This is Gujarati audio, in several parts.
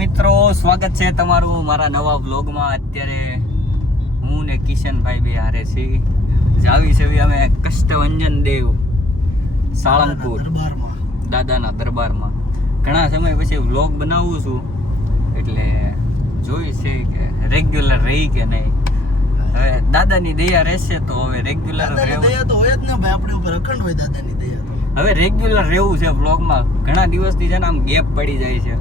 મિત્રો, સ્વાગત છે તમારું મારા નવા વ્લોગમાં. અત્યારે હું ને કિશનભાઈ બે હારે છીએ. જાવી છે અમે કષ્ટભંજન દેવ સાળંગપુર દાદાના દરબારમાં. ઘણા સમય પછી વ્લોગ બનાવું છું, એટલે જોઈ છે કે રેગ્યુલર રહી કે નહીં. હવે દાદાની દયા રહેશે તો હવે રેગ્યુલર દયા તો હોય જ ને ભાઈ, આપણી ઉપર અખંડ હોય દાદાની દયા તો. હવે રેગ્યુલર રહેવું છે વ્લોગમાં. ઘણા દિવસથી છે ને આમ ગેપ પડી જાય છે.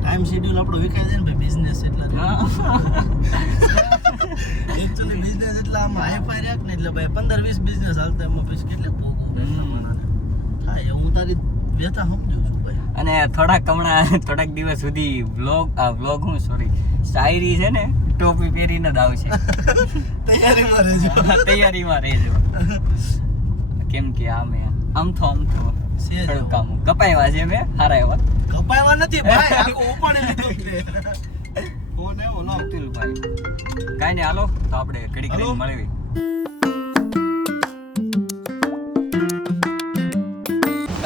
ટાઈમ શેડ્યુલ આપણો વિખાઈ જાય ને ભાઈ, બિઝનેસ એટલા એકચ્યુઅલી બિઝનેસ એટલા આમ હાઈફાઈ રાખ ને એટલે ભાઈ 15-20 બિઝનેસ હાલતા એમાં પછી કેટલે ભોગવું થાય. હું તારી વ્યથા સમજુ છું ભાઈ. અને થોડાક દિવસ સુધી વ્લોગ શાયરી છે ને ટોપી પહેરીને જ આવશે. તૈયારીમાં રહેજો કેમ કે આમ તો કામ કપાયવા છે મેં હારા એવા. કપાયવા નથી ભાઈ, આખું ઉપાડી લીધું છે. કોને ઓલો અબ્દુલભાઈ કાઈ ને હાલો તો આપણે ઘડી ઘડી મળવી.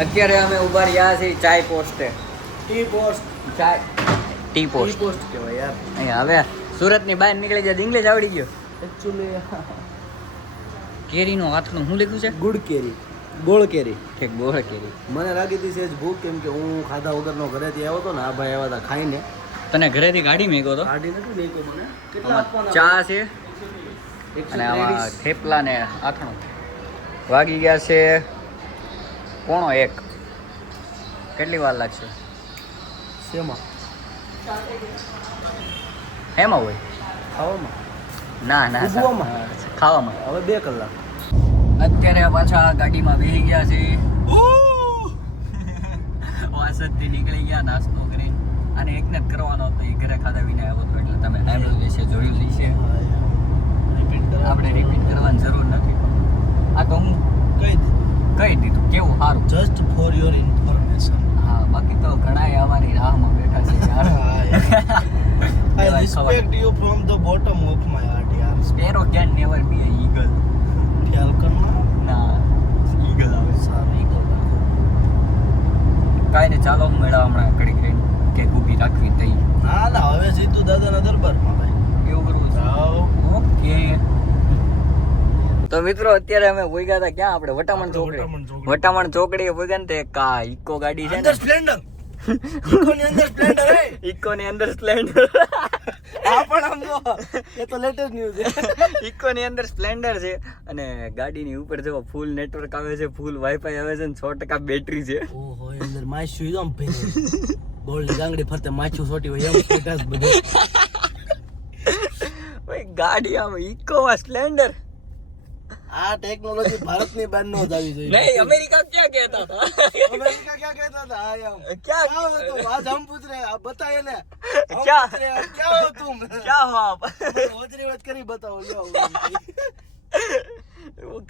અત્યારે અમે ઉભા રહ્યા છીએ ચાય પોસ્ટે. ટી પોસ્ટ કહેવાય યાર. અહીંયા હવે સુરતની બહાર નીકળી જાય ઇંગ્લિશ આવડી ગયો. એકચ્યુઅલી કેરીનો હાથનું શું લખ્યું છે? ગુડ કેરી, ગોળ કેરી. ઠીક, ગોળ કેરી. મને લાગી હતી સેજ ભૂખ, કેમ કે હું ખાધા વગરનો ઘરેથી આવ્યો હતો ને. આ ભાઈ આવ્યા હતા ખાઈને. તને ઘરેથી ગાડી મેગો તો? ગાડી નથી મેકો મને. કેટલા આપવાના? ચા છે અને આમાં થેપલા ને આથણું. વાગી ગયા છે 1:15. કેટલી વાર લાગશે? શેમાં? હેમાં હોય? ખાવામાં? ના ખાવામાં. હવે 2 કલાક. અત્યારે પાછા ગાડીમાં બેસી ગયા છે. વાસદથી નીકળી ગયા નાસ્તો કરી. અને એકને જ કરવાનો હતો, એ ઘરે ખાધા વિના આવ્યો હતો, એટલે તમે ટાઈમ વિશે જોયું જ છે. આપણે રિપીટ કરવાની જરૂર નથી. આ તો હું કહી દીધું કેવું સારું, જસ્ટ ફોર યોર ઇન્ફોર્મેશન. હા, બાકી તો ઘણાય અમારી રાહમાં બેઠા છે યાર. I respect you from the bottom of my heart yaar. Sparrow can never be an eagle. ખ્યાલ કરના. ના, ઈગલ આવે. સારું ઈગલ. કાંઈ ને ચાલો મેળા હમણાં કડી કરીને કે ઊભી રાખવી તઈ. ના હવે સીધું દાદાના દરબારમાં ભાઈ. એવું કરવું છે? ઓકે. તો મિત્રો અત્યારે અમે ભોગ્યા હતા ક્યાં? આપણે વટામણ ચોકડી ભોગ્યા ને તે કા ઇકો ગાડી છે ને, સ્પ્લેન્ડર. ઇકોની અંદર સ્પ્લેન્ડર હે. ઇકોની અંદર સ્પ્લેન્ડર. આ પણ આમ જો એ તો લેટેસ્ટ ન્યૂઝ છે. ઇકોની અંદર સ્પ્લેન્ડર છે અને ગાડીની ઉપર જો ફૂલ નેટવર્ક આવે છે, ફૂલ વાઈફાઈ આવે છે ને 100% બેટરી છે. ઓહો, અંદર માછું આમ ભેરે ગોલ્ડ ગાંગડી ફરતે માછું સોટી હોય એમ સ્ટેટસ બધું. ભાઈ ગાડી આમ ઇકોમાં સ્પ્લેન્ડર. આ ટેકનોલોજી ભારતની બહાર નો જ આવી જોઈએ. નહીં, અમેરિકા ક્યાં કહેતા હતા? અમેરિકા ક્યાં કહેતા હતા? આ એમ ક્યાં હતું? આજ હમ પૂછ રહે, આપ बताइए ना. क्या क्या हो तुम? क्या हो आप? હોજરી વાત કરી બતાવો. લ્યો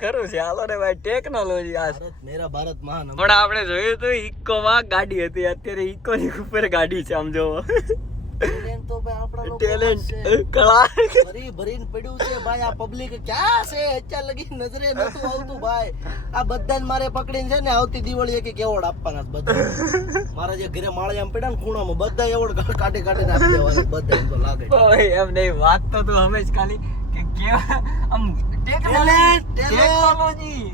ખરું છે. હાલો ને ભાઈ, ટેકનોલોજી આ ભારત મેરા ભારત મહાન. પણ આપણે જોયું તો ઇકોમાં ગાડી હતી, અત્યારે ઇકોની ઉપર ગાડી છે. આમ જોવો ટેલેન્ટ તો ભાઈ આપણા લોકો ટેલેન્ટ કળા ભરીને પડ્યું છે ભાઈ. આ પબ્લિક ક્યાં છે અત્યાર લગી નજરે નતું આવતું ભાઈ. આ બધાને મારે પકડીને છે ને આવતી દિવાળી એક એવોર્ડ આપવાના બધા. મારા જે ઘરે માળિયામાં પડ્યા ને ખૂણામાં બધા એવોર્ડ કાઢીને આપી દેવાના બધા. એમ તો લાગે એમ નહીં, વાત તો તું હંમેશ ખાલી કે કેવા આમ ટેકનોલોજી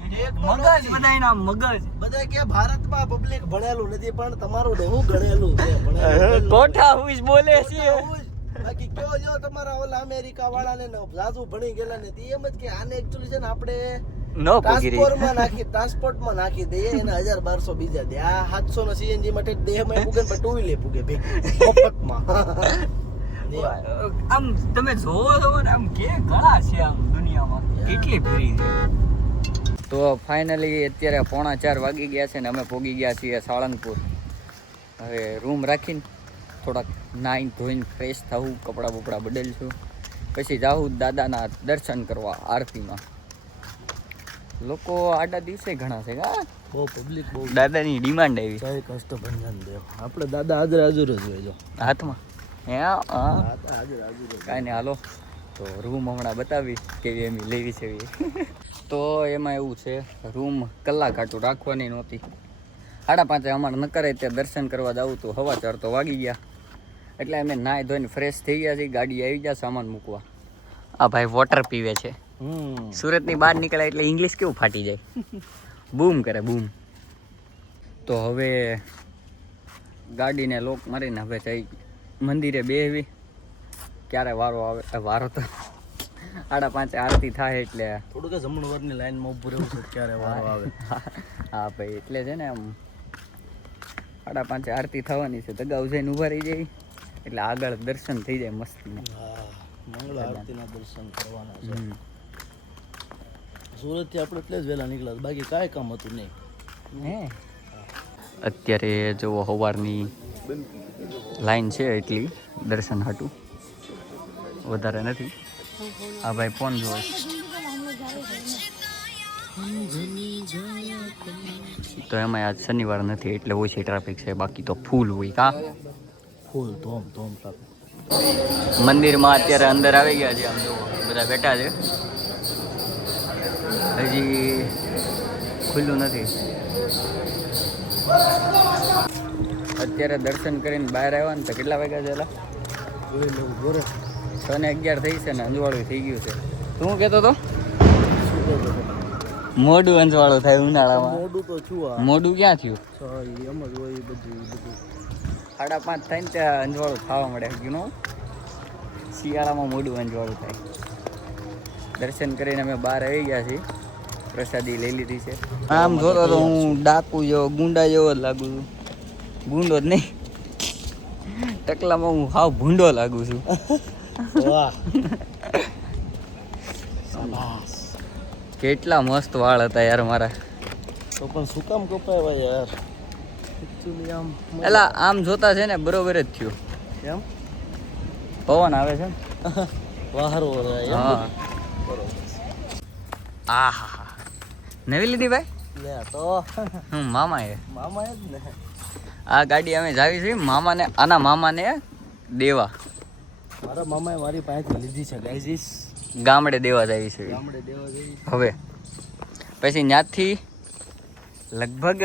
મગજ બધાયના મગજ. બધા કે ભારતમાં પબ્લિક ભણેલું નથી, પણ તમારું ડહું ગણેલું છે. કોઠા હુઈશ બોલે છે. બાકી કયો જો તમારા ઓલા અમેરિકા વાળાને જાજુ ભણી ગયેલા ને એમ જ કે આને એકચ્યુઅલી છે ને આપણે ટ્રાન્સપોર્ટમાં નાખી દઈએ, એના 1000-1200 બીજા દે. આ 700 ના સીએનજી માટે દેહમાં પૂગે ને ટુ વ્હીલે પૂગે મફતમાં. આમ તમે જોવો છો ને, આમ કે કળા છે આમ દુનિયામાં કેટલી ભરી છે. તો ફાઇનલી અત્યારે 3:45 વાગી ગયા છે ને અમે પહોંચી ગયા છીએ સાળંગપુર. હવે રૂમ રાખીને થોડાક નાઈને ધોઈને ફ્રેશ થવું, કપડાં બપડા બદલશું, પછી જાઉં દાદાના દર્શન કરવા આરતીમાં. લોકો આડા દિવસે ઘણા છે. બહુ પબ્લિક, બહુ દાદાની ડિમાન્ડ આવી. જય કષ્ટભંજન દેવ. આપણે દાદા હાજર જ હોય જો હાથમાં. કાંઈ નહીં, હાલો તો રૂમ હમણાં બતાવી કેવી એમ લેવી છે. તો એમાં એવું છે, રૂમ કલાક આટું રાખવાની નહોતી. 5:30 અમારે ન કરે ત્યાં દર્શન કરવા જવું હતું. 4:15 તો વાગી ગયા. એટલે અમે નાહી ધોઈને ફ્રેશ થઈ ગયા છીએ, ગાડી આવી ગયા સામાન મૂકવા. આ ભાઈ વોટર પીવે છે. સુરતની બહાર નીકળે એટલે ઇંગ્લિશ કેવું ફાટી જાય, બૂમ કરે બૂમ. તો હવે ગાડીને લોક મારીને હવે જઈ મંદિરે બેહવી. ક્યારે વારો આવે, વારો તો 5:30 આરતી થાય એટલે થોડુંક જમણવારની લાઈનમાં ઊભું રહેવું છે ક્યારે વારો આવે. હા ભાઈ, એટલે છે ને આમ 5:30 આરતી થવાની છે, દગાઉ જઈને ઊભા રહી જાય એટલે આગળ દર્શન થઈ જાય મસ્તીમાં. હા, મંગળ આરતીના દર્શન કરવાના છે. સુરતથી આપણે એટલે જ વહેલા નીકળ્યા, બાકી કાંઈ કામ હતું નહીં. હે અત્યારે જો સવારની લાઈન છે એટલી દર્શન હાટું, વધારે નથી. આ ભાઈ ફોન જોવે. તો એમાં આજ શનિવાર નથી એટલે ઓછી ટ્રાફિક છે, બાકી તો ફૂલ હોય. કા ફૂલ ધોમ ટ્રાફિક. મંદિરમાં અત્યારે અંદર આવી ગયા છે, આમ જો બધા બેઠા છે, હજી ખુલ્લું નથી. અત્યારે દર્શન કરીને બહાર આવ્યા ને તો કેટલા વાગ્યા છે? 11 થઈ છે ને અંજવાળું થઈ ગયું છે. શું કહેતો હતો? મોઢું અંજવાળું થાય ઉનાળામાં. મોઢું તો છું, મોઢું ક્યાં થયું? એમ જ હોય બધું. 5:30 થાય ને ત્યાં અંજવાળું ખાવા મળે. યુ શિયાળામાં મોઢું અંજવાળું થાય. દર્શન કરીને અમે બહાર આવી ગયા છીએ, પ્રસાદી લઈ લીધી છે. આમ જોતો તો હું ડાકુ જેવો ગુંડા જેવો જ લાગુ છું. ગુંડો જ નહીં, ટકલામાં હું હાવ ભૂંડો લાગુ છું. વાહ, કેટલા મસ્ત વાળ હતા યાર મારા. તો પણ શું કામ કપાવ્યા યાર? એકચ્યુઅલી આમ એલા આમ જોતા છે ને બરોબર જ થયું. કેમ? પવન આવે છે ને. વાહરો રહ્યા. હા, બરોબર. આહા, નવી લીધી ભાઈ? લે તો મામા એ મામા જ ને. આ ગાડી અમે જાવી છે મામાને, આના મામાને દેવા. મારા મામાએ મારી પાસેથી લીધી છે ગાઈઝ. ગામડે દેવા જાવી છે ગામડે દેવા જઈ. હવે પછી ત્યાંથી લગભગ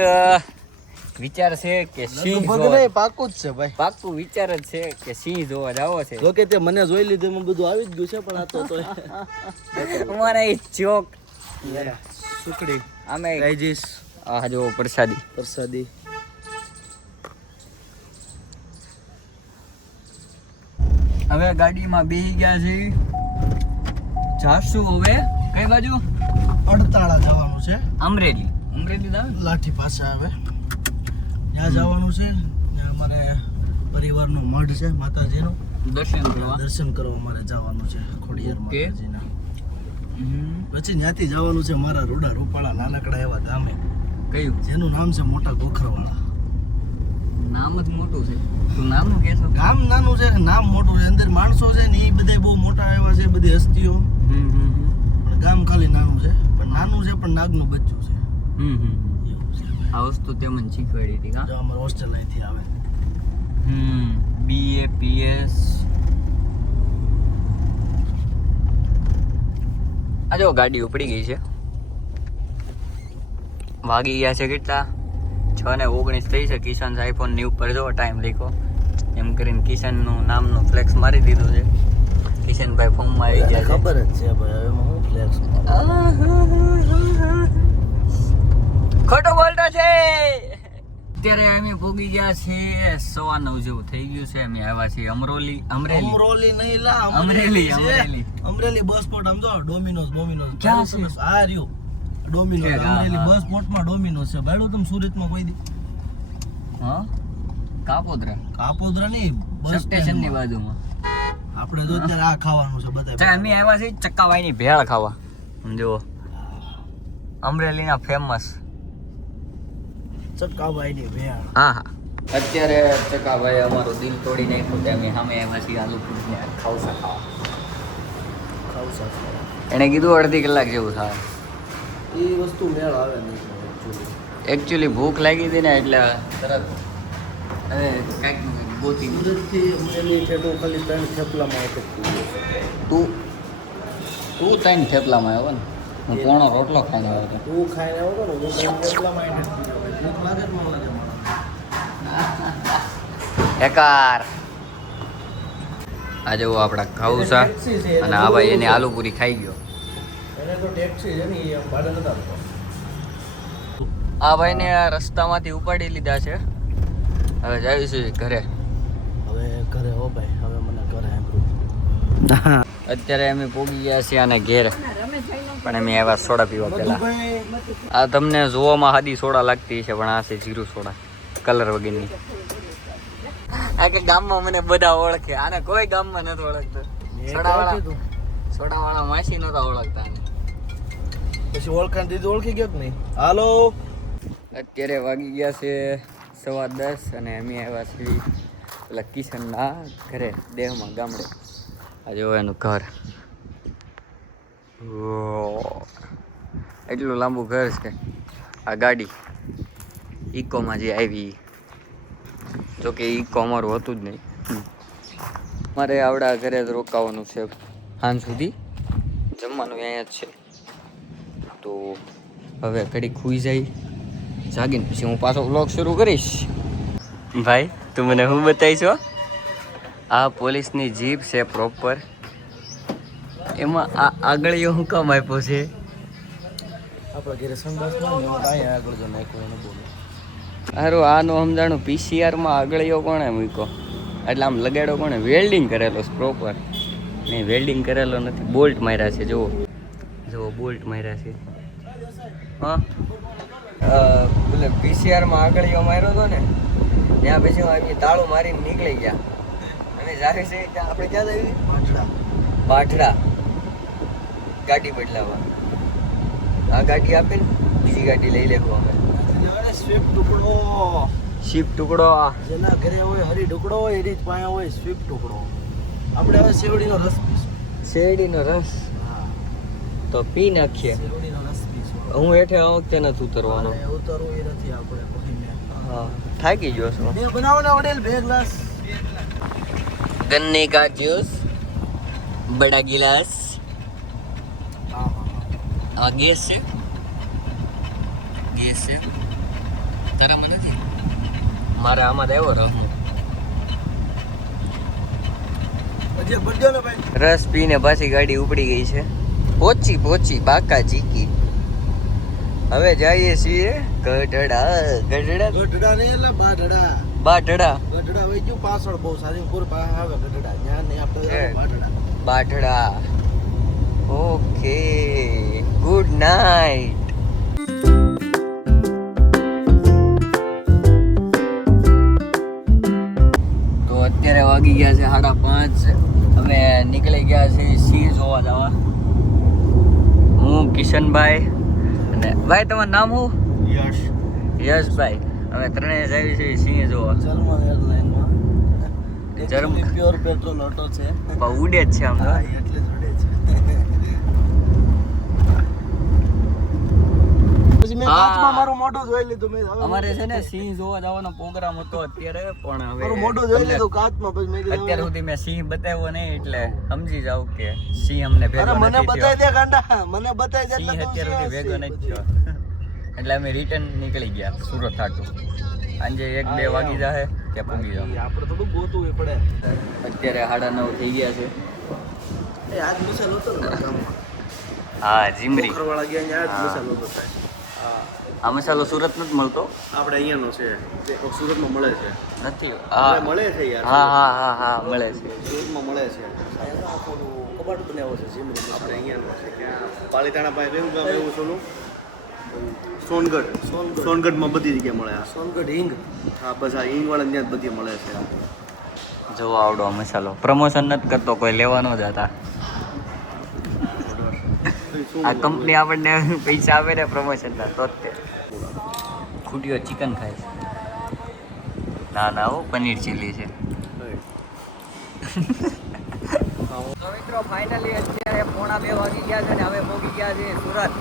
વિચાર છે કે સિંહ જોવા. પાકું જ છે ભાઈ, પાક્કું વિચાર જ છે કે સિંહ જોવા જાવો છે. જોકે તે મને જોઈ લીધું એમાં બધું આવી જ ગયું છે, પણ આ તો અમારે એ ચોક સુકડી અમે ગાઈઝ. આ જો પ્રસાદી. હવે ગાડીમાં બેસી ગયા છે, જાશું હવે કઈ બાજુ? અડતાળા જવાનું છે. અમરેલી જાવ. લાઠી પાસે આવે ત્યાં જવાનું છે. ત્યાં અમારે પરિવારનો મઢ છે માતાજીનો, દર્શન કરવા અમારે જવાનું છે ખોડિયાર માતાજીના. પછી ત્યાંથી જવાનું છે મારા રોડા રૂપાળા નાનકડા એવા ગામે. કયું? જેનું નામ છે મોટા ગોખરવાળા. નામ જ મોટું છે. તું નામ કહેશો? ગામ નાનું છે, નામ મોટું છે. અંદર માણસો છે ને એ બધા બહુ મોટા એવા છે, બધી હસ્તીઓ. પણ ગામ ખાલી નાનું છે, પણ નાગનું બચ્ચું છે. એવું છે. આ વસ્તુ તે મને શીખવાડી હતી. જો અમારે હોસ્ટેલ અહીંથી આવે. BAPS. આ જો ગાડી ઉપડી ગઈ છે. વાગી ગયા છે કેટલા? 6:19 થઈ છે. કિશન આઈફોન ની ઉપર જો ટાઈમ લખ્યો એમ કરીને કિશનનું નામનું ફ્લેક્સ મારી દીધું છે. કિશનભાઈ ફોર્મમાં આવી ગયા છે. ખબર જ છે ભાઈ, એમાં હું ફ્લેક્સ. ખોટો બોલતો છે. અત્યારે અમે ભોગી ગયા છીએ 9:15 જેવું થઈ ગયું છે. અમે આવ્યા છીએ અમરેલી નહીં લા, અમરેલી બસ સ્પોટ. આમ જો ડોમિનોઝ ક્યાં છે? આ રહ્યું ડોમિનોઝ. અમરેલી બસ સ્પોટમાં ડોમિનોઝ છે. ભાડું તમે સુરતમાં કોઈ દી? હા, કાપોદ્રા નહીં, બસ સ્ટેશનની બાજુમાં. આપણે જો અત્યારે આ ખાવાનું છે બધા. અમે આવ્યા છીએ ચક્કાભાઈની ભેળ ખાવા. જો અમરેલીના ફેમસ ચક્કાભાઈની ભેળ. હા. અત્યારે ચક્કાભાઈ અમારું દિલ તોડી નાખ્યું કે અમે સામે આવ્યા છીએ આલુપુરને ખાવસા ખાવા. એણે કીધું અડધી કલાક જેવું થાય. એ વસ્તુ મેળ આવે નહીં એકચ્યુઅલી ભૂખ લાગી હતી ને એટલે તરત હવે કંઈક ગોતી. સુરતથી અમરેલી છેટું ખાલી 3 થેપલામાં અટકતું. તું 3 થેપલામાં આવ્યો ને, હું પોણો રોટલો ખાઈને આવ્યો હતો. તું ખાઈને આવ્યો ને, હું 3 થેપલામાં અટકતું. ભૂખ લાગે જ મને. એકાર આ જેવો આપણા ખાઉસા અને આ ભાઈ એને આલુ પૂરી ખાઈ ગયો. એને તો ટેક્સી છે ને એ ભાડે નતા આપતો. આ ભાઈને આ રસ્તામાંથી ઉપાડી લીધા છે. હવે જઈશું ઘરે. હવે ઘરે હો ભાઈ, હવે મને ઘરે સાંભળું. અત્યારે અમે પોગી ગયા છીએ આને ઘેર, પણ અમે એવા સોડા પીવા પેલા. આ તમને જોવામાં સાદી સોડા લાગતી છે, પણ આ છે જીરું સોડા, કલર વગરની. આ કે ગામમાં મને બધા ઓળખે, આને કોઈ ગામમાં નથી ઓળખતો. સોડાવાળા માસી નતા ઓળખતા આને. પછી ઓળખાણ દીધું, ઓળખી ગયો કે નહીં? હાલો, અત્યારે વાગી ગયા છે 10:15 અને અમે આવ્યા છીએ પેલા કિશનના ઘરે, દેહમાં ગામડે. આ જો એનું ઘર, એટલું લાંબુ ઘર છે. આ ગાડી ઇકોમાં જે આવી, જોકે ઇકો અમારું હતું જ નહીં. મારે આવડા ઘરે જ રોકાવાનું છે સાંજ સુધી, જમવાનું અહીંયા જ છે. તો હવે ઘડી ખુઈ જાય, જાગીને પછી હું પાછો વ્લોગ શરૂ કરીશ. ભાઈ તું મને શું બતાવીશો? આ પોલીસની જીપ છે પ્રોપર, એમાં આ આગળીઓ શું કામ આપ્યો છે? આપણા ઘરે સંદાસમાં ને કાંઈ આગળ જો નાખ્યું એને બોલો. સારું, આનું સમજાણું પીસીઆરમાં આગળીઓ કોણે મૂક્યો? એટલે આમ લગાડ્યો કોણે? વેલ્ડિંગ કરેલો છે પ્રોપર. નહીં, વેલ્ડિંગ કરેલો નથી, બોલ્ટ માર્યા છે. જુઓ જુઓ, બોલ્ટ માર્યા છે. હા, એટલે પીસીઆરમાં આગળીઓ માર્યો હતો ને, ત્યાં પછી અમે તાળું મારીને નીકળી ગયા. અમે જાવી છે ત્યાં, આપણે ક્યાં જઈએ? બાઠડા ગાડી બદલાવા. આ ગાડી આપે ને, બીજી ગાડી લઈ લેવું અમે. સ્વીપ ટુકડો, શીપ ટુકડો. જેના ઘરે હોય હરી ટુકડો હોય, એની જ પાસે હોય સ્વીપ ટુકડો. આપણે હવે શેવડીનો રસ પીશું. શેરડીનો રસ તો પી નાખીએ. શેવડીનો રસ પીશું. હું હેઠે આ વખતે નથી ઉતરવાનો. આપણે ઉતરવું એ નથી આપણે કોઈને. હા, થાકી ગયો છું. બે બનાવો ને વડેલ, 2 ગ્લાસ ગન્ને કા જ્यूस, બડા ગિલાસ. આ ગેસ છે, ગેસ છે. તારામાં નથી? મારે આમાં જ આવ્યો રહું. હજી એક બડ્યો ને ભાઈ. રસ પીને પાછી ગાડી ઉપડી ગઈ છે. પહોંચી બાકા ચીકી. હવે જઈએ છીએ ગઢડા. ગઢડા નહીં એટલે બાઢડા. બાઢડા. ગઢડા વઈ ગયું પાછળ, બહુ સારીપુર પાસે આવે ગઢડા. ત્યાં નહીં આપણે Badhada. Badhada. Okay, good night. તો અત્યારે વાગી ગયા છે 5:30. અમે નીકળી ગયા છીએ સિંહ જોવા જવા. હું કિશનભાઈ અને ભાઈ તમારું નામ શું? યશ. યશભાઈ. અમે ત્રણેય જઈએ છીએ સિંહ જોવા. જર્મન એરલાઇનમાં. જર્મન પ્યોર પેટ્રોલ ઓટો છે. ઉડે જ છે આમ તો. હા, એટલે જ ઉડે છે. પછી મેં કાચમાં મારું મોઢું જોઈ લીધું. મેં હવે અમારે છે ને સિંહ જોવા જવાનો પ્રોગ્રામ હતો અત્યારે, પણ હવે મારું મોઢું જોઈ લીધું કાચમાં. પછી મેં કીધું અત્યાર સુધી મેં સિંહ બતાવ્યો નહીં, એટલે સમજી જાવ કે સિંહ અમને ભેગો અરે મને નથી બતાવી થયો. દે ગાંડા, મને બતાવી દે. સિંહ અત્યાર સુધી ભેગો નથી થયો, એટલે અમે રિટર્ન નીકળી ગયા સુરત હાટું. સાંજે 1-2 વાગી જાય ત્યાં પૂગી જાવ. આપણે થોડું ગોતું એ પડે. અત્યારે 9:30 થઈ ગયા છે. એ આજ મસાલો હતો ને ગામમાં. હા, જીમરી. ખરવાળા ગયા ને આજ મસાલો હતો થાય. હા, આ મસાલો સુરત નથી મળતો. આપણે અહીંયાનો છે, જે સુરતમાં મળે છે. નથી. મળે છે યાર. હા મળે છે. સુરતમાં મળે છે. કબાટ બનાવ્યો છે જીમરી. આપણે અહીંયાનો છે. ક્યાં? પાલીતાણા પાસે રહેવું ગામ એવું સોનું. સોનગઢમાં બધી જગ્યાએ મળે. સોનગઢ હિંગ. હા, બસ આ હિંગ વાળા ત્યાં જ બધી મળે છે. જો આવડો આ મસાલો પ્રમોશન નથી કરતો, કોઈ લેવાનો જ હતા. આ કંપની આપણને પૈસા આપે ને પ્રમોશન ના, તો જ તે. ખૂટ્યો ચિકન ખાય છે. ના હો, પનીર ચીલી છે. તો મિત્રો ફાઇનલી અત્યારે 1:45 વાગી ગયા છે ને હવે પહોંચી ગયા છે સુરત.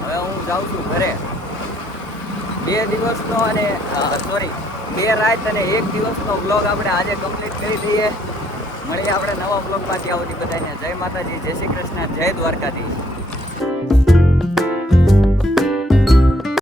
હવે હું જાઉં છું ઘરે. 2 દિવસનો અને 2 રાત અને 1 દિવસનો બ્લોગ આપણે આજે કમ્પ્લીટ કરી દઈએ. મળીએ આપણે નવા બ્લોગમાં. ત્યાં સુધી બધાને જય માતાજી, જય શ્રી કૃષ્ણ, જય દ્વારકાધીશ.